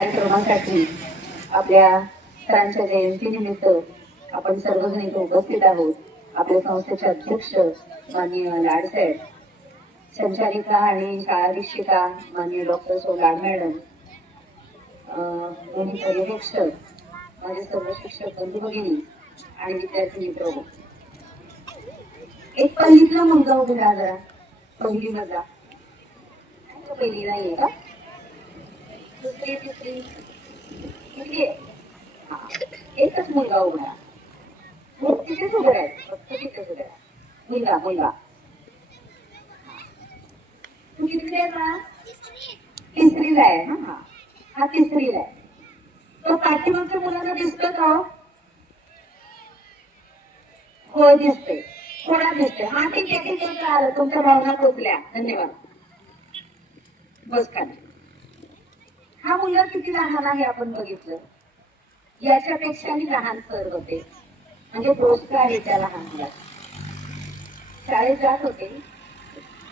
कार्यक्रमासाठी आपल्या सरांच्या जयंतीनिमित्त आपण सर्वजण इथे उपस्थित आहोत. आपल्या संस्थेचे अध्यक्ष माननीय लाडसाहेब, संचालिका आणि शाळा शिक्षिका माननीय डॉक्टर सौ लाड मॅडम, दोन्ही पर्यवेक्षक, माझे सर्व शिक्षक बंधू भगिनी आणि विद्यार्थी मित्र. एक पहिलीतला मुलगा उभा जरा, पहिली मजा पहिली नाहीये का? दुसरी तिसरी किती आहे? एकच मुलगा उभा, तिथेच उभे आहेत, फक्त तिथेच उभे आहे. मुलगा मुलगा तू किती आहे का? तिसरीला आहे. हा हा तिसरीला आहे. तो पाठीमागच्या मुलांना दिसतो का? होय दिसते, थोडा दिसते. हा ठीक आहे ठीक आहे, आलं, तुमच्या भावना पोचल्या, धन्यवाद. बस का? हा मुलगा किती लहान आहे आपण बघितलं, याच्यापेक्षाही लहान सर होते, म्हणजे दोस्त आहे त्या लहान मुलाला. शाळेत जात होते,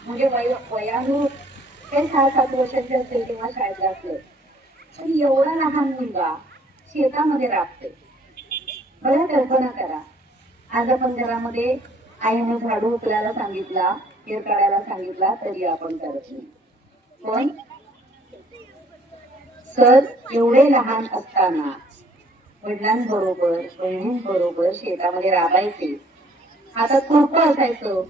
म्हणजे वयानुरूप ते 6-7 वर्षाचे असेल तेव्हा शाळेत असलं, पण एवढा लहान मुलगा शेतामध्ये राबते. बघा, कल्पना करा, आज आपण घरामध्ये आईने झाडू उचलायला सांगितला, केर काढायला सांगितला, तरी आपण करत नाही. पण सर एवढे लहान असताना वडिलांबरोबर बहिणींबरोबर शेतामध्ये राबायचे. आता खूप असायचं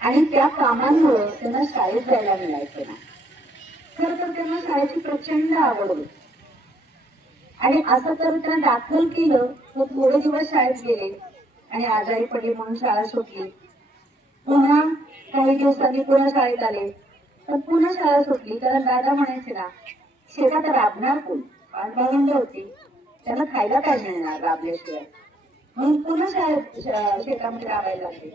आणि त्या कामांमुळे त्यांना शाळेत जायला मिळायचं ना. खर तर त्यांना शाळेची प्रचंड आवड होती आणि असं तर त्यांना दाखल केलं, मग थोडे दिवस शाळेत गेले आणि आजारी पडले म्हणून शाळा सुटली. पुन्हा काही दिवसांनी पुन्हा शाळेत आले, पण पुन्हा शाळा सुटली. कारण दादा म्हणायचे ना, शेतात राबणार कोण? पाठभावंड होती, त्यांना खायला काय मिळणार राबल्याशिवाय, म्हणून पुन्हा शेतामध्ये राबायला लागले.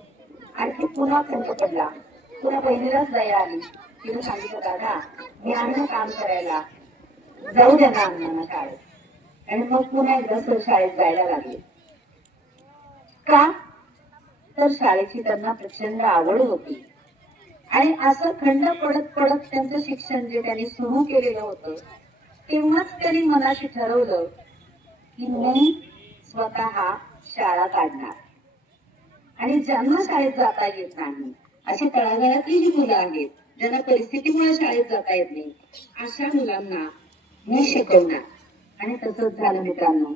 आणि ते पुन्हा खंत पडला. पुन्हा बहिणीलाच दया आली. तिने सांगितलं, दादा मी आहे काम करायला, जाऊ द्या ना अण्णांना शाळेत. आणि मग पुन्हा एकदा सर शाळेत जायला लागले. का? तर शाळेची त्यांना प्रचंड आवड होती. आणि असं खंड पडत पडत त्यांचं शिक्षण जे त्यांनी सुरू केलेलं होतं, तेव्हाच त्यांनी मनाशी ठरवलं की मी स्वतः शाळा काढणार. आणि ज्यांना शाळेत जाता येत नाही, अशी तळागाळातली जी मुलं आहेत, ज्यांना परिस्थितीमुळे शाळेत जाता येत नाही, अशा मुलांना मी शिकवणार. आणि तसंच झालं मित्रांनो.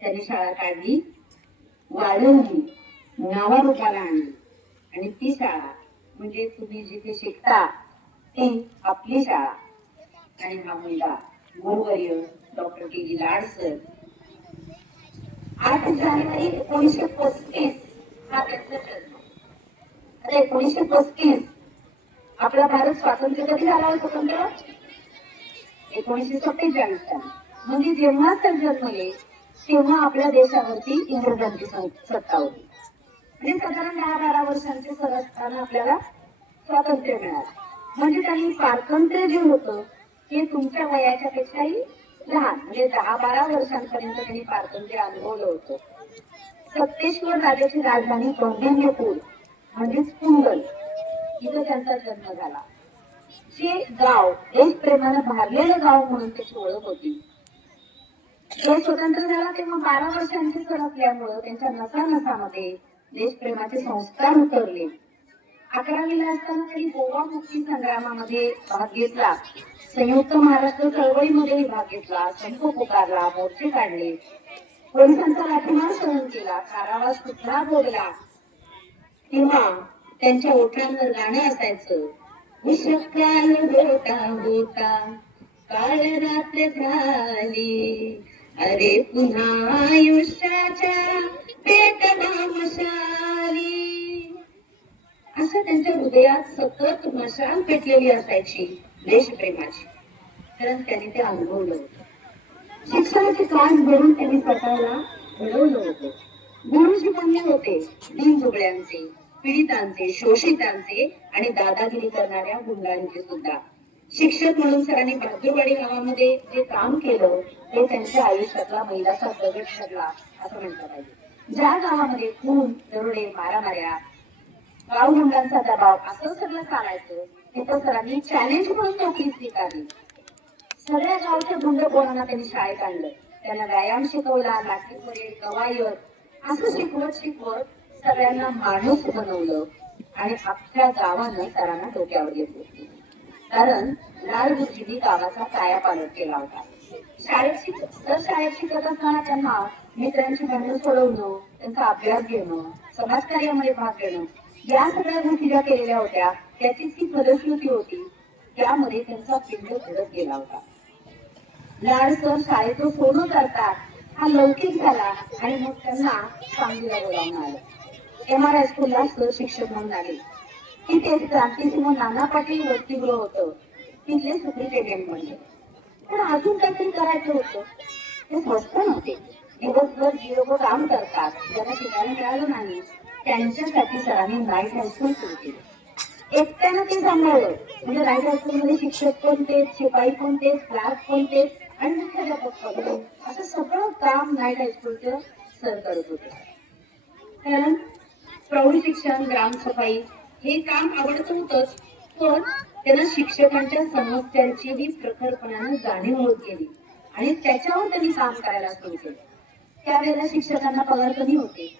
त्यांनी शाळा काढली, वाढवली, नावारूपाला आणली. आणि ती शाळा म्हणजे तुम्ही जिथे शिकता ती आपली शाळा. आणि हा मुलगा गुरुवर्य डॉक्टर के.जी. लाड सर, 8 जानेवारी 1935 हा त्यांचा जन्म. आता 1935 आपला भारत स्वातंत्र्य कधी झाला होता? स्वतंत्र 1947. म्हणजे जेव्हा सर जन्मले तेव्हा आपल्या देशावरती इंग्रजांची सत्ता होती. म्हणजे साधारण 10-12 वर्षांचे सर असताना आपल्याला स्वातंत्र्य मिळालं. म्हणजे त्यांनी स्वातंत्र्य जे होतं ते तुमच्या वयाच्या पेक्षाही लहान, म्हणजे 10-12 वर्षांपर्यंत त्यांनी स्वातंत्र्य अनुभवलं होतं. सप्तेश्वर राज्याची राजधानी कौंडिण्यपूर म्हणजेच कुंडल इथं त्यांचा जन्म झाला. जे गाव देशप्रेमानं भारलेलं गाव म्हणून त्याची ओळख होती. देश स्वतंत्र झाला तेव्हा 12 वर्षांचे सर असल्यामुळं त्यांच्या नसानसामध्ये देशप्रेमाचे संस्कार उतरले. 11वीला असताना त्यांनी गोवा मुक्ती संग्रामामध्ये भाग घेतला, संयुक्त महाराष्ट्र चळवळीमध्येही भाग घेतला, संप पुकारला, मोर्चे काढले, पोलिसांचा लाठीमार सहन केला, कारावास सुद्धा भोगला. तेव्हा त्यांच्या ओठांवर गाणं असायचं, विषकाल होता होता काळ रात्र झाली, अरे पुन्हा आयुष्याच्या पेटवा मशाली. असं त्यांच्या हृदयात सतत मशाल पेटलेली असायची देशप्रेमाची. कारण त्यांनी ते अनुभवलं होतं. शिक्षणाचे कास भरून त्यांनी स्वतःला घडवलं होतं. गुरुजी बनले होते दीनदुबळ्यांचे, पीडितांचे, शोषितांचे आणि दादागिरी करणाऱ्या गुंडांचे सुद्धा. शिक्षक म्हणून सरांनी बहादूरवाडी गावामध्ये जे काम केलं ते त्यांच्या आयुष्यातला मैलाचा दगड ठरला असं म्हणता पाहिजे. ज्या गावामध्ये खून, दरोडे, मारामाऱ्या, गाव गुंडांचा दबाव असं सगळं चालायचं, तिथं सरांनी चॅलेंज म्हणून नोकरी स्वीकारली. सगळ्या गावच्या गुंड पोरांना त्यांनी शाळेत आणलं. त्यांना व्यायाम शिकवला, लाठी परेड, कवायत असं शिकवत सगळ्यांना माणूस बनवलं आणि अख्ख्या गावानं सरांना डोक्यावर घेतलं. कारण लाल गुरुजींनी गावाचा कायापालट केला होता. शाळेत शिकत असताना त्यांना मित्रांची भांडणं सोडवणं, त्यांचा अभ्यास घेणं, समाजकार्यामध्ये भाग घेणं या सगळ्या गोष्टी ज्या केलेल्या होत्या त्याचीच ही फलश्रुती होती. त्यामध्ये त्यांचा पिंड घडत गेला होता. लाड सर शाळेतून सोडून करतात हा लौकिक झाला आणि मग त्यांना सांगलीला बोलावून आलं. MR हायस्कूलला सर शिक्षक म्हणून आले. तिथे क्रांतिसिंह नाना पाटील वसतिगृह होतं, तिथले सुप्रिटेंडेंट बनले. पण अजून काहीतरी करायचं होतं. ते स्वस्त नव्हते. दिवसभर जी लोक काम करतात, ज्यांना शिकायला मिळालं नाही, त्यांच्यासाठी सरांनी नाईट हायस्कूल सुरू केलं. एकट्यानं ते सांभाळलं. म्हणजे नाईट हायस्कूलमध्ये शिक्षक पण तेच, शिपाई पण तेच, क्लास पण तेच आणि मुख्याध्यापक पण तेच. असं सगळं काम नाईट हायस्कूलचं सर करत होते. कारण प्रौढ शिक्षण, ग्रामसफाई हे काम आवडत होतच, पण त्यांना शिक्षकांच्या समस्यांचीही प्रखरपणाने जाणीव होत गेली आणि त्याच्यावर त्यांनी काम करायला सुरू केलं. त्यावेळेला शिक्षकांना पगार कमी होते,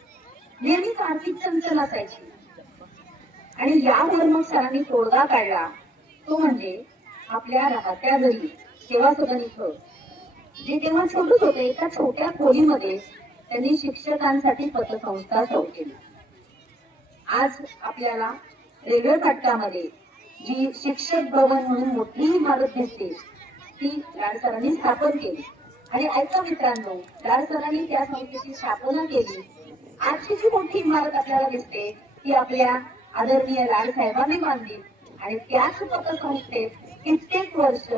नेहमीच आर्थिक चंचल असायची आणि यावर मग सरांनी तोडगा काढला. तो म्हणजे आपल्या राहत्या घरी सेवा सदन इथं, जे तेव्हा छोटच होते, एका छोट्या खोलीमध्ये त्यांनी शिक्षकांसाठी पतसंस्था सुरू केली. आज आपल्याला रेल्वे फाटकामध्ये जी शिक्षक भवन म्हणून मोठी इमारत दिसते ती लाड सरांनी स्थापन केली. आणि ऐका मित्रांनो, लाड सरांनी त्या संस्थेची स्थापना केली. आजची जी मोठी इमारत आपल्याला दिसते ती आपल्या आदरणीय लाड साहेबांनी बांधली आणि त्याच पतसंस्थेत कित्येक वर्ष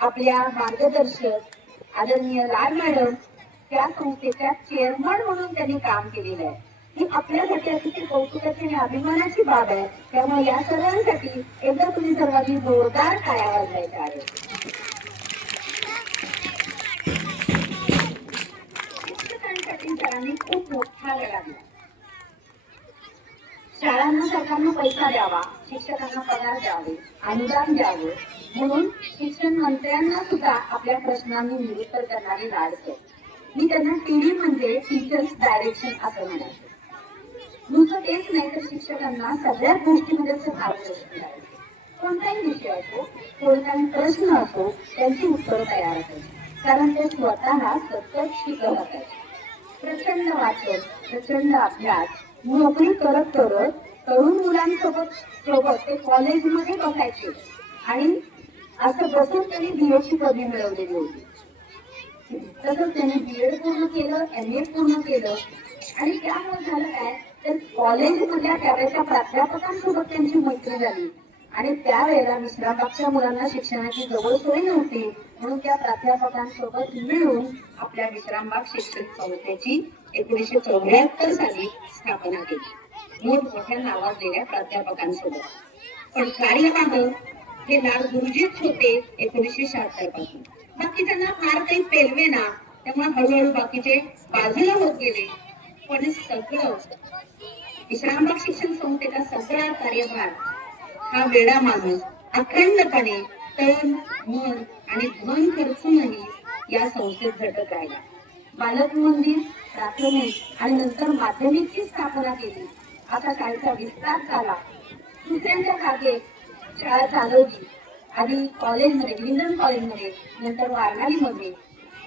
आपल्या मार्गदर्शक आदरणीय लाड मॅडम त्या संस्थेच्या चेअरमन म्हणून त्यांनी काम केलेलं आहे. ही आपल्यासाठी अतिशय कौतुकाची आणि अभिमानाची बाब आहे. त्यामुळे या सर्वांसाठी एकदा तुम्ही सर्वांनी जोरदार टाळ्या वाजवायच्या आहेत. शिक्षकांसाठी सरांनी खूप मोठा लढा दिला. शाळांना सरकारनं पैसा द्यावा, शिक्षकांना पगार द्यावे, अनुदान द्यावं म्हणून शिक्षण मंत्र्यांना सुद्धा आपल्या प्रश्नांनी निरुत्तर करणारी लाड सर. मी त्यांना टीडी म्हणजे टीचर्स डायरेक्शन असं म्हणायचं. नुसतं तेच नाही तर शिक्षकांना सगळ्याच गोष्टीमध्ये असं मार्गदर्शन करायचं. कोणताही विषय असो, कोणताही प्रश्न असो, त्यांची उत्तरं तयार असायची. कारण ते स्वतः सतत शिकत असायचे. प्रचंड वाचन, प्रचंड अभ्यास, नोकरी करत तरुण मुलांसोबत ते कॉलेजमध्ये बसायचे आणि असं बसून त्यांनी BEdची पदवी मिळवलेली होती. तसंच त्यांनी BEd पूर्ण केलं, MA पूर्ण केलं आणि त्यामुळे झालं काय तर कॉलेजमधल्या त्यावेळेच्या प्राध्यापकांसोबत त्यांची मैत्री झाली आणि त्यावेळेला विश्रामबागच्या मुलांना शिक्षणाची जवळ सोय नव्हती म्हणून त्या प्राध्यापकांसोबत मिळून आपल्या विश्रामबाग शिक्षण संस्थेची 1974 साली स्थापना केली. मोठमोठ्या नावाजलेल्या प्राध्यापकांसोबत. पण कार्यवाह हे लाड गुरुजीच होते 1976 पासून. बाकी त्यांना फार काही पेलवे ना, त्यामुळे हळूहळू बाकीचे बाजूला होत गेले. पण सगळं विश्रामबाग शिक्षण संस्थेचा सगळा कार्यभार हा वेडा माणूस अखंडपणे तन, मन आणि धन खर्चूनही या संस्थेत झटत राहिला. बालक मंदिर, प्राथमिक आणि नंतर माध्यमिकची स्थापना केली. आता शाळेचा विस्तार झाला. दुसऱ्यांच्या जागेत शाळा चालवली. आधी कॉलेजमध्ये, विलिंग्डन कॉलेजमध्ये, नंतर वारणालीमध्ये.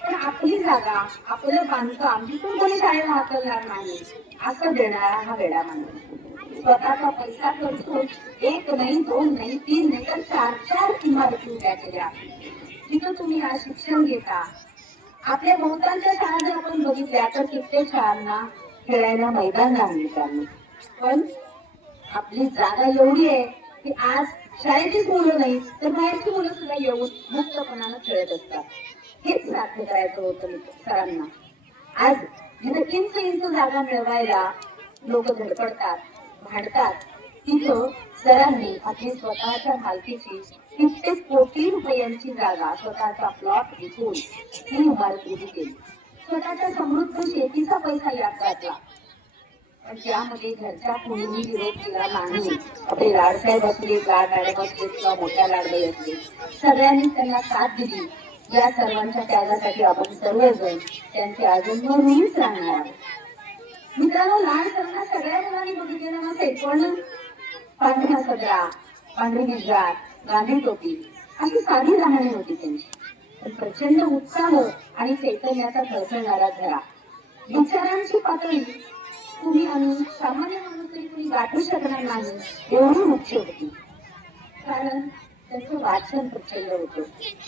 पण आपली जागा, आपलं बांधकाम जिथून कोणी शाळेला हाकलणार नाही असं देणारा हा वेडा माणूस. स्वतःचा पैसा खर्चून 1 नाही, 2 नाही, 3 नाही तर 4 इमारती उभ्या केल्या. तिथं तुम्ही आज शिक्षण घेता. आपल्या बहुतांच्या शाळा जर आपण बघितल्या तर कित्येक शाळांना खेळायला मैदान नाही मित्रांनो. पण आपली जागा एवढी आहे की आज शाळेचीच मुलं नाही तर बाहेरची मुलं सुद्धा येऊन मुक्तपणानं खेळत असतात. हेच साध्य करायचं होतं सरांना. आज जिथे इंच जागा मिळवायला लोक धडपडतात, भांडतात, तिथं सरांनी आपली स्वतःच्या मालकीची कित्येक कोटी रुपयांची जागा, स्वतःचा प्लॉट विकून ही इमारत उभी केली. स्वतःच्या समृद्ध शेतीचा पैसा यात घातला. पण त्यामध्ये घरच्या कुणीही विरोध केला नाही. आपले लाडसाहेब असले, लाड मॅडम असले किंवा मोठ्या लाडबाई असले, सगळ्यांनी त्यांना साथ दिली. या सर्वांच्या त्यागासाठी आपण सर्वजण त्यांचे आजन्म ऋणीच राहणार आहोत. मित्रांनो, लहानपणाला सगळ्या मुलांनी बघितलेलं नसेल, पण पांढरा सदरा, पांढरी गिजगार, गांधी टोपी अशी साधी राहणी होती त्यांची, पण प्रचंड उत्साह आणि चैतन्याचा थरथरणारा धरा. विचारांची पातळी तुम्ही आणि सामान्य माणूसही तुम्ही गाठू शकणार नाही एवढी उच्च होती. कारण त्याचं वाचन प्रचंड होतं.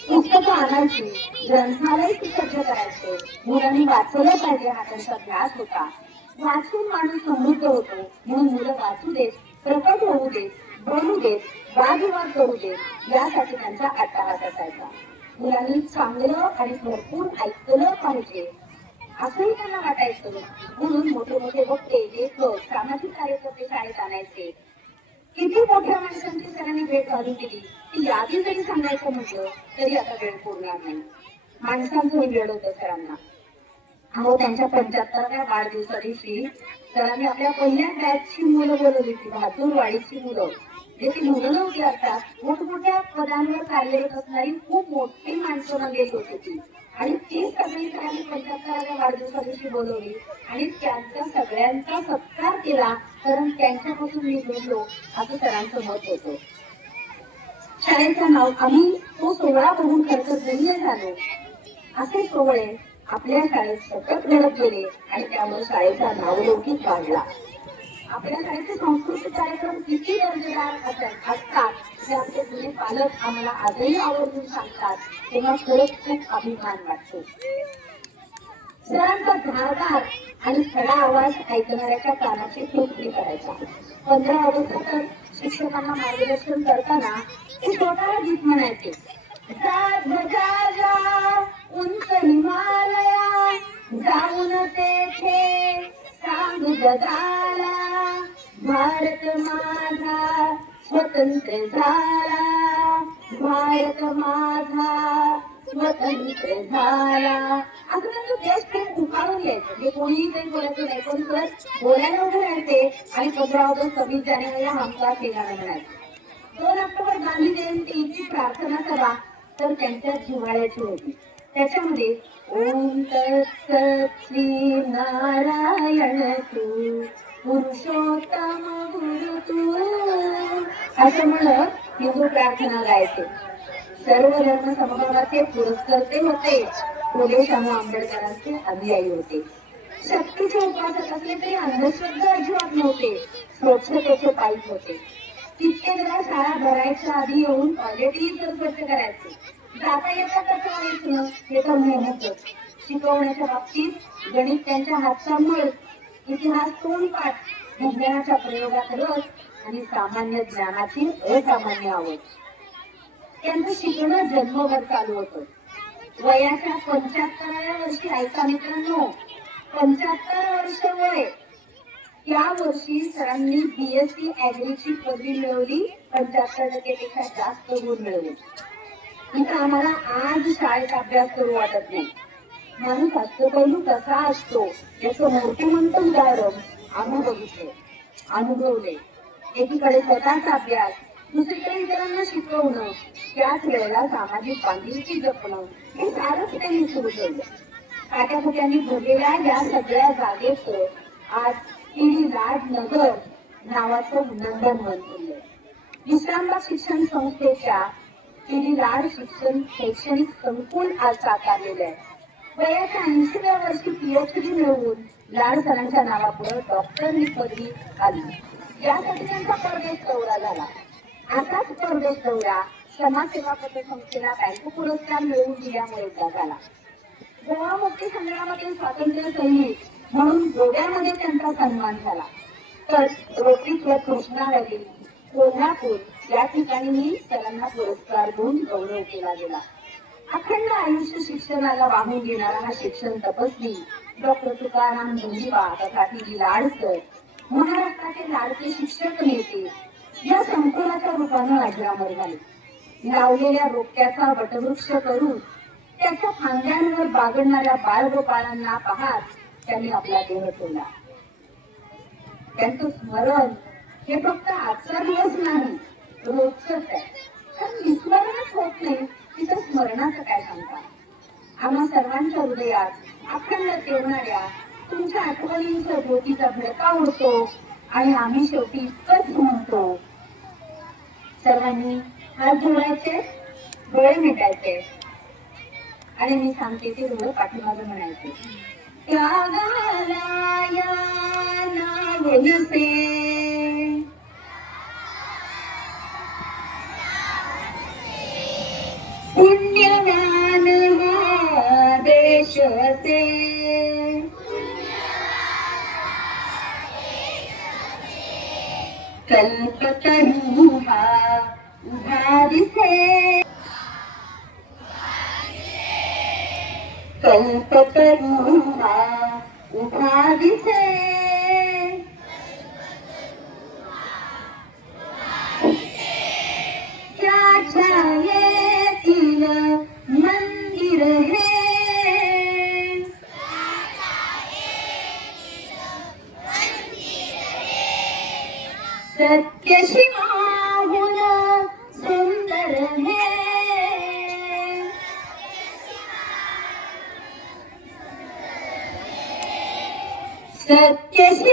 पुस्तकं आणायची, ग्रंथालय सज्ज करायचे, मुलांनी वाचलं पाहिजे हा त्यांचा ध्यास होता. वाचून माणूस समृद्ध होतो म्हणून मुलं वाचू देत, प्रकट होऊ देत, बोलू देत, वादविवाद करू देत यासाठी त्यांचा अट्टाहास असायचा. मुलांनी चांगलं आणि भरपूर ऐकलं पाहिजे असंही त्यांना वाटायचं, म्हणून मोठे मोठे वक्ते, लेखक, सामाजिक कार्यकर्ते शाळेत आणायचे. किती मोठ्या माणसांची सरांनी भेट घालून दिली ती यादी जरी सांगायचं म्हटलं तरी आता वेळ पुरणार नाही. माणसांचंही वेळ होतं सरांना. अहो, त्यांच्या 75व्या वाढदिवसा दिवशी सरांनी आपल्या पहिल्या बॅचची मुलं बोलवली होती, बहादूरवाडीची मुलं. जे ती मुलं नव्हती, अर्थात मोठमोठ्या पदांवर कार्यरत असणारी खूप मोठी माणसं म्हणलेली होती ती, आणि ती सगळी सरांनी 75व्या वाढदिवसा दिवशी बोलवली आणि त्यांचा सगळ्यांचा सत्कार केला, कारण त्यांच्यापासून मी घडलो असं सरांचं मत होतं. शाळेचं नाव आम्ही तो सोहळा बघून खरंतर धन्य झालो. असे सोहळे आपल्या शाळेत सतत घडत गेले आणि त्यामुळे शाळेचा नावलौकिक वाढला. आपल्या शाळेचे सांस्कृतिक कार्यक्रम किती दर्जेदार असतात हे आमचे जुने पालक आम्हाला आजही आवर्जून सांगतात, तेव्हा खरंच खूप अभिमान वाटतो. सरांचा धारदार आणि खडा आवाज ऐकणाऱ्याच्या कानाची तुटणी करायचा. 15 ऑगस्ट तर शिक्षकांना मार्गदर्शन करताना ते स्वतःला गीत म्हणायचे. उंच हिमालया जाऊन तेथे सांग जगाला, भारत माझा स्वतंत्र झाला, भारत माझा स्वतंत्र झाला असं त्यांचं देश प्रेम उभारून घ्यायचं. हे कोणीही काही बोलायचं नाही, पण तर बोलायला उभे राहायचे आणि 15 ऑगस्ट 26 जानेवारीला हमखास हे गाणं म्हणायचं. 2 ऑक्टोबर गांधी जयंतीची प्रार्थना सभा तर त्यांच्या जिव्हाळ्याची होती. त्याच्यामध्ये ओम तत्सत् श्री नारायण तू पुरुषोत्तम गुरु तू असं म्हणत हिंदू प्रार्थना गायचे. सर्व धर्म समभावाचे पुरस्कर्ते होते. फुले शाहू आंबेडकरांचे अनुयायी होते. शक्तीचे उपासक असले तरी अंधश्रद्धा अजिबात नव्हते. स्वच्छतेचे पाईप होते. कित्येकदा शाळा भरायच्या आधी येऊन टॉयलेटही स्वच्छ करायचे. जाता येता कसं व्हायचं हे तर मेहनतच. शिकवण्याच्या बाबतीत गणित त्यांच्या हातचा मळ, इतिहास तोंडपाठ, विज्ञानाच्या प्रयोगात रस आणि सामान्य ज्ञानाची असामान्य आवड. त्यांचं शिकणं जन्मभर चालू होतं. वयाच्या 75व्या वर्षी, ऐका मित्रांनो, 75 वर्ष वय, त्या वर्षी सरांनी BSc ऍग्रीची पदवी मिळवली. 75% पेक्षा जास्त गुण मिळवले. इथं आम्हाला आज शाळेत अभ्यास करू वाटत नाही. माणूस हस्तपैलू कसा असतो याचं मूर्तिमंत उदाहरण आम्ही बघितले, अनुभवले. एकीकडे स्वतःचा अभ्यास, दुसरीकडे इतरांना शिकवणं, त्याच वेळेला सामाजिक बांधिलकी जपणं हे सारंच त्यांनी सुरू केलं. काट्याकुट्यांनी भरलेल्या या सगळ्या जागेत आज केडी लाड नगर नावाचं नंदन बनवलं. विश्रामबाग शिक्षण संस्थेच्या केडी लाड शिक्षण शैक्षणिक संकुल आज साकारलेलं आहे. वयाच्या 80व्या वर्षी PhD मिळवून लाड सरांच्या नावापुढे डॉक्टर ही पदवी आली. यासाठी त्यांचा परदेश दौरा झाला. असाच परदेश दौरा समाजसेवा पतसंस्थेला बँक पुरस्कार मिळवून दिल्यामुळे झाला. गोवा मुक्ती संग्रामातील स्वातंत्र्य सैनिक म्हणून गोव्यामध्ये त्यांचा सन्मान झाला. तर रोटरी क्लब कृष्णानदी, कोल्हापूर या ठिकाणीही सरांना पुरस्कार देऊन गौरव केला गेला. अखंड आयुष्य शिक्षणाला वाहून घेणारा हा शिक्षण तपस्वी डॉक्टर तुकाराम धोंडीबा तथा टी लाडकर, महाराष्ट्राचे लाडके शिक्षक नेते या संकुलाच्या रूपानं अजरामर झाले. लावलेल्या रोपट्याचा वटवृक्ष करून त्याच्या फांद्यांवर बागडणाऱ्या बाळगोपाळांना पाहत त्यांनी आपला देह ठेवला. त्यांचं स्मरण हे फक्त आजचा दिवस नाही, रोजच आहे. कारण विस्मरणच होत नाही तिथं स्मरणाचं काय सांगता. आम्हा सर्वांच्या हृदयात अखंड ठेवणाऱ्या तुमच्या आठवणींचा ज्योतीचा भडका उडतो आणि आम्ही शेवटी इतकंच म्हणतो, सर्वांनी हात जोडायचे, डोळे मिटायचे आणि मी सांगते ते डोळे पाठीमागे म्हणायचे. त्यागाला या नाव नसे, पुण्यवान हा देश असे, कल्पतरू हा उभा दिसे, कल्पतरू हा उभा दिसे, त्या छायेतील मंदिर हे, सत्यशी माहून सुंदर हे, सत्यशी